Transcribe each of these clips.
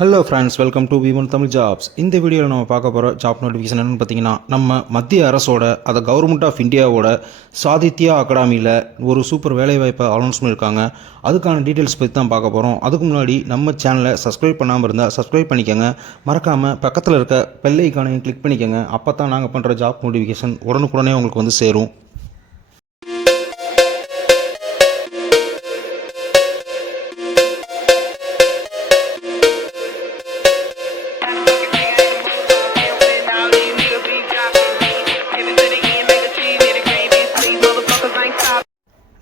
Hello friends, welcome to V1 Tamil jobs. இந்த வீடியோவில் நம்ம பார்க்க போகிற ஜாப் நோட்டிஃபிகேஷன் என்னென்னு பார்த்தீங்கன்னா, நம்ம மத்திய அரசோட கவர்மெண்ட் ஆஃப் இந்தியாவோட சாதித்யா அகாடமியில் ஒரு சூப்பர் வேலைவாய்ப்பை அனௌன்ஸ் பண்ணியிருக்காங்க. அதுக்கான டீட்டெயில்ஸ் பற்றி தான் பார்க்க போகிறோம். அதுக்கு முன்னாடி நம்ம சேனலை சப்ஸ்கிரைப் பண்ணாமல் இருந்தால் சப்ஸ்கிரைப் பண்ணிக்கோங்க. மறக்காமல் பக்கத்தில் இருக்க பெல் ஐகானையும் கிளிக் பண்ணிக்கோங்க. அப்போ தான் நாங்கள் பண்ணுற ஜாப் நோட்டிஃபிகேஷன் உடனுக்குடனே உங்களுக்கு வந்து சேரும்.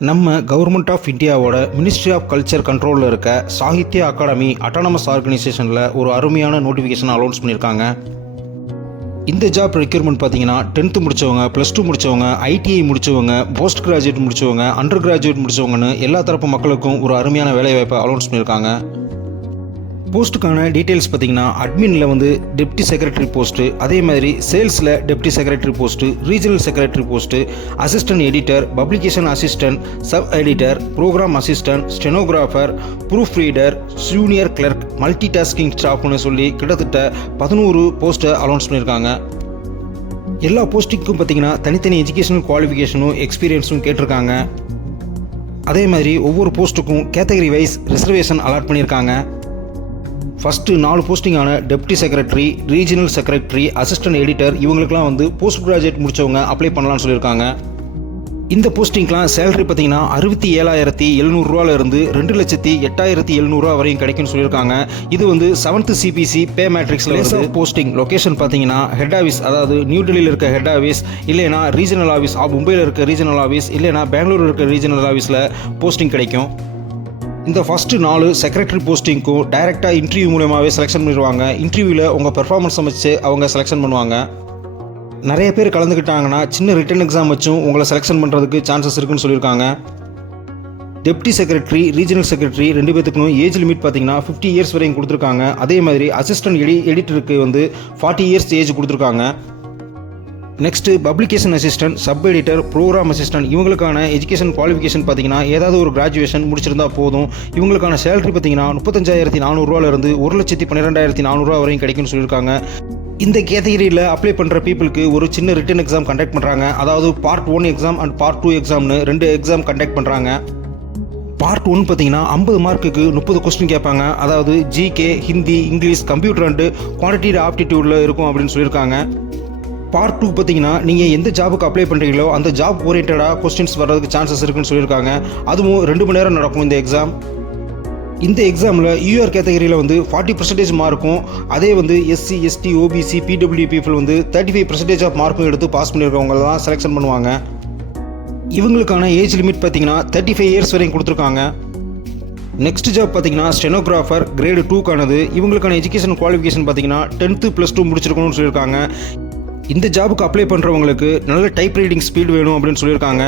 நம்ம கவர்மெண்ட் ஆஃப் இந்தியாவோட மினிஸ்ட்ரி ஆஃப் கல்ச்சர் கண்ட்ரோலில் இருக்க சாகித்யா அகாடமி அட்டானமஸ் ஆர்கனைசேஷனில் ஒரு அருமையான நோட்டிஃபிகேஷன் அனௌன்ஸ் பண்ணியிருக்காங்க. இந்த ஜாப் ரெக்யூர்மெண்ட் பார்த்தீங்கன்னா 10th முடித்தவங்க, +2 முடித்தவங்க, ITI முடித்தவங்க, போஸ்ட் கிராஜுவேட் முடித்தவங்க, அண்டர் கிராஜுவேட் முடித்தவங்கன்னு எல்லா தரப்பு மக்களுக்கும் ஒரு அருமையான வேலைவாய்ப்பை அனௌன்ஸ் பண்ணியிருக்காங்க. போஸ்ட்டுக்கான டீட்டெயில்ஸ் பார்த்தீங்கன்னா, அட்மினில் டெப்டி செக்ரட்டரி போஸ்ட்டு, அதே மாதிரி சேல்ஸில் deputy secretary post, regional secretary post, assistant editor, publication assistant, sub editor, program assistant, stenographer, proof reader, junior clerk, multi tasking ஸ்டாஃப்னு சொல்லி கிட்டத்தட்ட 11 போஸ்ட்டை அனௌன்ஸ் பண்ணியிருக்காங்க. எல்லா போஸ்டிங்க்கும் பார்த்தீங்கன்னா தனித்தனி எஜுகேஷனல் குவாலிஃபிகேஷனும் எக்ஸ்பீரியன்ஸும் கேட்டிருக்காங்க. அதே மாதிரி ஒவ்வொரு போஸ்ட்டுக்கும் கேட்டகரி வைஸ் ரிசர்வேஷன் அலாட் பண்ணியிருக்காங்க. ஃபஸ்ட்டு 4 போஸ்டிங்கான deputy secretary, regional secretary, assistant editor இவங்களுக்குலாம் போஸ்ட் கிராஜுவேட் முடித்தவங்க அப்ளை பண்ணலாம்னு சொல்லியிருக்காங்க. இந்த போஸ்டிங்லாம் சேலரி பார்த்தீங்கன்னா 67,700 இருந்து 2,08,700 வரையும் கிடைக்கும்னு சொல்லியிருக்காங்க. இது 7th CPC பே மேட்ரிக்ஸில் போஸ்டிங். லொக்கேஷன் பார்த்தீங்கன்னா ஹெட் ஆஃபீஸ், அதாவது நியூ டெல்லியில் இருக்க ஹெட் ஆஃபீஸ், இல்லைனா ரீஜனல் ஆஃபீஸ், மும்பையில் இருக்க ரீஜனல் ஆஃபீஸ், இல்லைனா பெங்களூர் இருக்க ரீஜனல் ஆஃபீஸில் போஸ்டிங் கிடைக்கும். இந்த ஃபஸ்ட்டு 4 செக்ரட்டரி போஸ்டிங்க்கும் டைரெக்டாக இன்டர்வியூ மூலமாகவே செலெக்ஷன் பண்ணிடுவாங்க. இன்டர்வியூவில் உங்கள் பெர்ஃபார்மன்ஸை வச்சு அவங்க செலெக்ஷன் பண்ணுவாங்க. நிறைய பேர் கலந்துக்கிட்டாங்கன்னா சின்ன ரிட்டன் எக்ஸாம் வச்சும் உங்களை செலெக்ஷன் பண்ணுறதுக்கு சான்சஸ் இருக்குன்னு சொல்லியிருக்காங்க. டெப்டி செக்ரட்டரி, ரீஜனல் செக்ரட்டரி 2 பேத்துக்கும் ஏஜ் லிமிட் பார்த்தீங்கன்னா 50 இயர்ஸ் வரையும் கொடுத்துருக்காங்க. அதே மாதிரி அசிஸ்டன்ட் எடிட்டருக்கு 40 இயர்ஸ் ஏஜ் கொடுத்துருக்காங்க. Next publication assistant, sub editor, program assistant இவங்களுக்கான எஜுகேஷன் குவாலிஃபிகேஷன் பார்த்தீங்கன்னா ஏதாவது ஒரு கிராஜுவேஷன் முடிச்சிருந்தா போதும். இவங்களுக்கான சேலரி பார்த்தீங்கன்னா 35,400 இருந்து 1,12,400 வரையும் கிடைக்கும்னு சொல்லியிருக்காங்க. இந்த கேட்டகரியில் அப்ளை பண்ணுற பீப்புளுக்கு ஒரு சின்ன ரிட்டன் எக்ஸாம் கண்டக்ட் பண்ணுறாங்க. அதாவது பார்ட் 1 எக்ஸாம் அண்ட் பார்ட் 2 எக்ஸாம்னு 2 எக்ஸாம் கண்டக்ட் பண்ணுறாங்க. பார்ட் 1 பார்த்தீங்கன்னா 50 மார்க்குக்கு 30 கொஸ்டின் கேட்பாங்க. அதாவது GK, Hindi, English, computer and quantity ஆப்டிடியூடில் இருக்கும் அப்படின்னு சொல்லியிருக்காங்க. பார்ட் 2 பார்த்தீங்கன்னா நீங்கள் எந்த ஜாபுக்கு அப்ளை பண்ணுறீங்களோ அந்த ஜாப் ஓரியன்டாக கொஸ்டின்ஸ் வர்றதுக்கு சான்சஸ் இருக்குன்னு சொல்லியிருக்காங்க. அதுவும் 2 மணி நேரம் நடக்கும் இந்த எக்ஸாம். இந்த எக்ஸாமில் UR கேட்டகரியில் 40% மார்க்கும், அதே SC, ST, OBC, PWD people 35% of மார்க்கும் எடுத்து பாஸ் பண்ணியிருக்கவங்க தான் செலெக்ஷன் பண்ணுவாங்க. இவங்களுக்கான ஏஜ் லிமிட் பார்த்தீங்கன்னா 35 இயர்ஸ் வரையும் கொடுத்துருக்காங்க. நெக்ஸ்ட் ஜாப் பார்த்தீங்கன்னா ஸ்டெனோகிராஃபர் கிரேடு 2க்கானது. இவங்களுக்கான எஜுகேஷன் குவாலிஃபிகேஷன் பார்த்தீங்கன்னா 10th +2 முடிச்சிருக்கணும்னு சொல்லியிருக்காங்க. இந்த ஜாபுக்கு அப்ளை பண்ணுறவங்களுக்கு நல்ல டைப் ரைட்டிங் ஸ்பீட் வேணும் அப்படின்னு சொல்லியிருக்காங்க.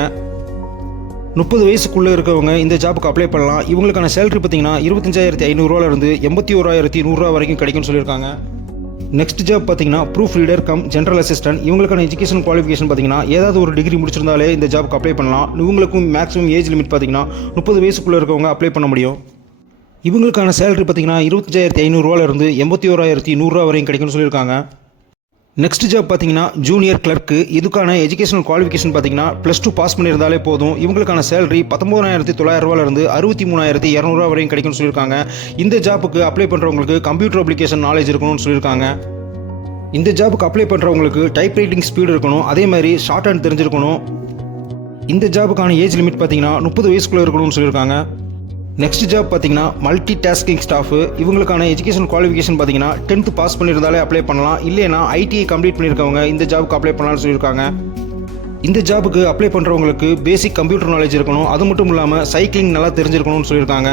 30 வயசுக்குள்ளே இருக்கவங்க இந்த ஜாபுக்கு அப்ளை பண்ணலாம். இவங்களுக்கான சேலரி பார்த்தீங்கன்னா 25,500 இருந்து 81,100 வரைக்கும் கிடைக்கும்னு சொல்லியிருக்காங்க. நெக்ஸ்ட் ஜாப் பார்த்தீங்கன்னா proof reader come general assistant. இவங்களுக்கான எஜுகேஷன் குவாலிஃபிகேஷன் பார்த்தீங்கன்னா ஏதாவது ஒரு டிகிரி முடிச்சிருந்தாலே இந்த ஜாபுக்கு அப்ளை பண்ணலாம். இவங்களுக்கும் மேக்ஸிமம் ஏஜ் லிமிட் பார்த்தீங்கன்னா 30 வயசுக்குள்ளே இருக்கவங்க அப்ளை பண்ண முடியும். இவங்களுக்கான சேலரி பார்த்தீங்கன்னா 25,500 இருந்து 81,100 வரையும் கிடைக்கும்னு சொல்லியிருக்காங்க. நெக்ஸ்ட் ஜாப் பார்த்தீங்கன்னா ஜூனியர் கிளர்க்கு. இதுக்கான எஜுகேஷனல் குவாலிஃபிகேஷன் பார்த்தீங்கன்னா +2 பாஸ் பண்ணியிருந்தாலே போதும். இவங்களுக்கான சேலரி 19,900 இருந்து 63,200 வரையும் கிடைக்கும்னு சொல்லியிருக்காங்க. இந்த ஜாப்புக்கு அப்ளை பண்ணுறவங்களுக்கு கம்ப்யூட்டர் அப்ளிகேஷன் நாலேஜ் இருக்கணும்னு சொல்லியிருக்காங்க. இந்த ஜாப்புக்கு அப்ளை பண்ணுறவங்களுக்கு டைப் ரைட்டிங் ஸ்பீடு இருக்கணும், அதே மாதிரி ஷார்ட் ஹேண்ட் தெரிஞ்சிருக்கணும். இந்த ஜாப்புக்கான ஏஜ் லிமிட் பார்த்தீங்கன்னா 30 வயசுக்குள்ளே இருக்கணும்னு சொல்லியிருக்காங்க. நெக்ஸ்ட் ஜாப் பார்த்தீங்கன்னா மல்டி டாஸ்கிங் ஸ்டாஃப். இவங்களுக்கான எஜுகேஷன் குவாலிஃபிகேஷன் பார்த்தீங்கன்னா 10th பாஸ் பண்ணியிருந்தாலே அப்ளை பண்ணலாம். இல்லைனா ITI கம்ப்ளீட் பண்ணியிருக்கவங்க இந்த ஜாபுக்கு அப்ளை பண்ணலாம்னு சொல்லியிருக்காங்க. இந்த ஜாபுக்கு அப்ளை பண்ணுறவங்களுக்கு பேசிக் கம்ப்யூட்டர் நாலேஜ் இருக்கணும், அது மட்டும் இல்லாமல் சைக்கிளிங் நல்லா தெரிஞ்சிருக்கணும்னு சொல்லியிருக்காங்க.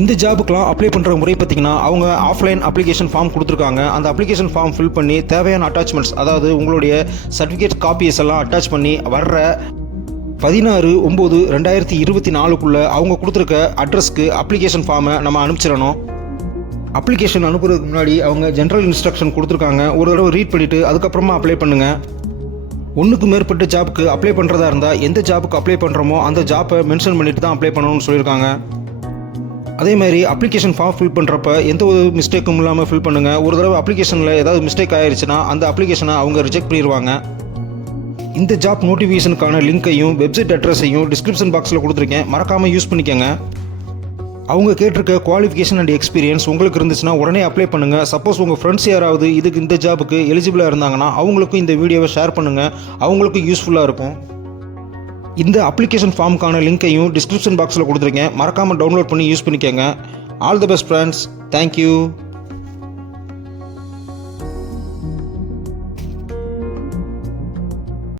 இந்த ஜாபுக்கெலாம் அப்ளை பண்ணுற முறை பார்த்தீங்கன்னா அவங்க ஆஃப்லைன் அப்ளிகேஷன் ஃபார்ம் கொடுத்துருக்காங்க. அந்த அப்ளிகேஷன் ஃபார்ம் ஃபில் பண்ணி தேவையான அட்டாச்மெண்ட்ஸ், அதாவது உங்களுடைய சர்டிஃபிகேட் காப்பீஸ் எல்லாம் அட்டாச் பண்ணி வர்ற 16/9/2024 அவங்க கொடுத்துருக்க அட்ரஸ்க்கு அப்ளிகேஷன் ஃபார்மை நம்ம அனுப்பிச்சிடணும். அப்ளிகேஷன் அனுப்புறதுக்கு முன்னாடி அவங்க ஜென்ரல் இன்ஸ்ட்ரக்ஷன் கொடுத்துருக்காங்க. ஒரு தடவை ரீட் பண்ணிவிட்டு அதுக்கப்புறமா அப்ளை பண்ணுங்கள். ஒன்றுக்கு மேற்பட்ட ஜாப்புக்கு அப்ளை பண்ணுறதா இருந்தால் எந்த ஜாப்புக்கு அப்ளை பண்ணுறோமோ அந்த ஜாப்பை மென்ஷன் பண்ணிட்டு தான் அப்ளை பண்ணணும்னு சொல்லியிருக்காங்க. அதே மாதிரி அப்ளிகேஷன் ஃபார்ம் ஃபில் பண்ணுறப்ப எந்த ஒரு மிஸ்டேக்கும் இல்லாமல் ஃபில் பண்ணுங்கள். ஒரு தடவை அப்ளிகேஷனில் ஏதாவது மிஸ்டேக் ஆயிடுச்சுன்னா அந்த அப்ளிகேஷனை அவங்க ரிஜெக்ட் பண்ணிடுவாங்க. இந்த ஜாப் நோட்டிஃபிகேஷனுக்கான லிங்க்கையும் வெப்சைட் அட்ரஸையும் டிஸ்கிரிப்ஷன் பாக்ஸில் கொடுத்துருக்கேன், மறக்காமல் யூஸ் பண்ணிக்கோங்க. அவங்க கேட்டிருக்க குவாலிஃபிகேஷன் அண்ட் எக்ஸ்பீரியன்ஸ் உங்களுக்கு இருந்துச்சுன்னா உடனே அப்ளை பண்ணுங்கள். சப்போஸ் உங்கள் ஃப்ரெண்ட்ஸ் யாராவது இந்த ஜாபுக்கு எலிஜிபிளாக இருந்தாங்கன்னா அவங்களுக்கும் இந்த வீடியோவை ஷேர் பண்ணுங்கள், அவங்களுக்கும் யூஸ்ஃபுல்லாக இருக்கும். இந்த அப்ளிகேஷன் ஃபார்முக்கான லிங்க்கையும் டிஸ்கிரிப்ஷன் பாக்ஸில் கொடுத்துருக்கேன், மறக்காமல் டவுன்லோட் பண்ணி யூஸ் பண்ணிக்கோங்க. All the best friends, thank you.